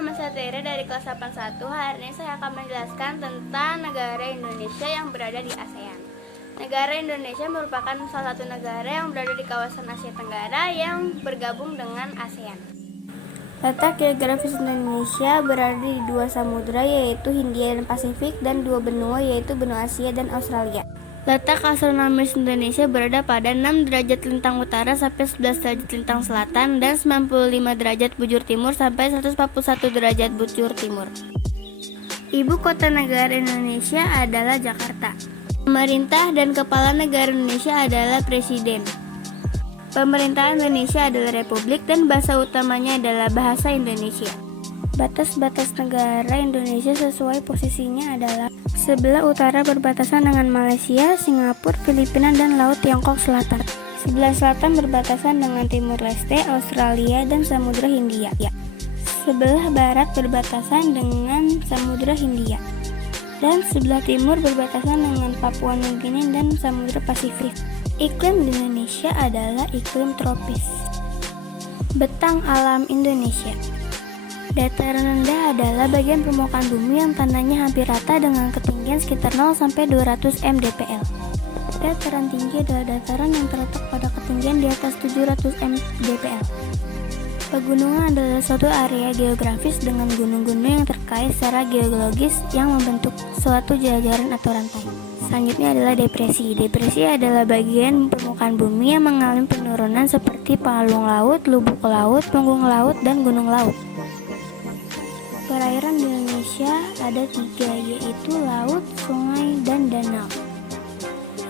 nama saya Tere dari kelas 81. Hari ini saya akan menjelaskan tentang negara Indonesia yang berada di ASEAN. Negara Indonesia merupakan salah satu negara yang berada di kawasan Asia Tenggara yang bergabung dengan ASEAN. Letak geografis Indonesia berada di dua samudra, yaitu Hindia dan Pasifik, dan dua benua, yaitu benua Asia dan Australia. Letak astronomis Indonesia berada pada 6 derajat lintang utara sampai 11 derajat lintang selatan dan 95 derajat bujur timur sampai 141 derajat bujur timur. Ibu kota negara Indonesia adalah Jakarta. Pemerintah dan kepala negara Indonesia adalah Presiden. Pemerintah Indonesia adalah Republik dan bahasa utamanya adalah bahasa Indonesia. Batas-batas negara Indonesia sesuai posisinya adalah sebelah utara berbatasan dengan Malaysia, Singapura, Filipina, dan Laut Tiongkok Selatan. Sebelah selatan berbatasan dengan Timur Leste, Australia, dan Samudra Hindia. Sebelah barat berbatasan dengan Samudra Hindia. Dan sebelah timur berbatasan dengan Papua Nugini dan Samudra Pasifik. Iklim di Indonesia adalah iklim tropis. Bentang alam Indonesia. Dataran rendah adalah bagian permukaan bumi yang tandanya hampir rata dengan ketinggian sekitar 0 sampai 200 mdpl. Dataran tinggi adalah dataran yang terletak pada ketinggian di atas 700 mdpl. Pegunungan adalah suatu area geografis dengan gunung-gunung yang terkait secara geologis yang membentuk suatu jajaran atau rantai. Selanjutnya adalah depresi. Depresi adalah bagian permukaan bumi yang mengalami penurunan seperti palung laut, lubuk laut, punggung laut, dan gunung laut. Perairan di Indonesia ada 3, yaitu laut, sungai, dan danau.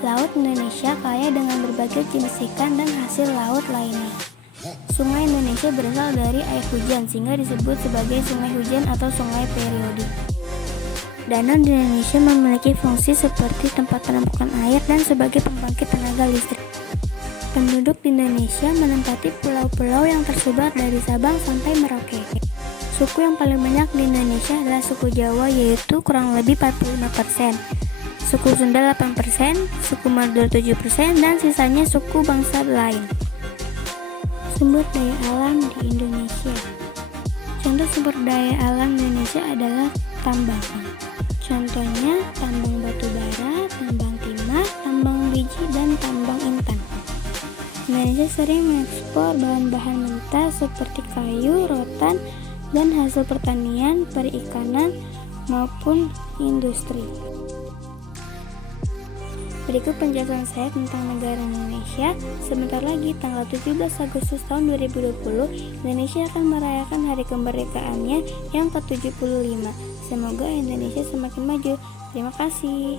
Laut Indonesia kaya dengan berbagai jenis ikan dan hasil laut lainnya. Sungai Indonesia berasal dari air hujan sehingga disebut sebagai sungai hujan atau sungai periodik. Danau di Indonesia memiliki fungsi seperti tempat penampungan air dan sebagai pembangkit tenaga listrik. Penduduk di Indonesia menempati pulau-pulau yang tersebar dari Sabang sampai Merauke. Suku yang paling banyak di Indonesia adalah suku Jawa, yaitu kurang lebih 45%, suku Sunda 8%, suku Madura 7%, dan sisanya suku bangsa lain. Sumber daya alam di Indonesia. Contoh sumber daya alam Indonesia adalah tambang. Contohnya tambang batu bara, tambang timah, tambang biji, dan tambang intan. Indonesia sering mengekspor bahan-bahan mentah seperti kayu, rotan, dan hasil pertanian, perikanan, maupun industri. Berikut penjelasan saya tentang negara Indonesia. Sebentar lagi, tanggal 17 Agustus tahun 2020, Indonesia akan merayakan hari kemerdekaannya yang ke-75. Semoga Indonesia semakin maju. Terima kasih.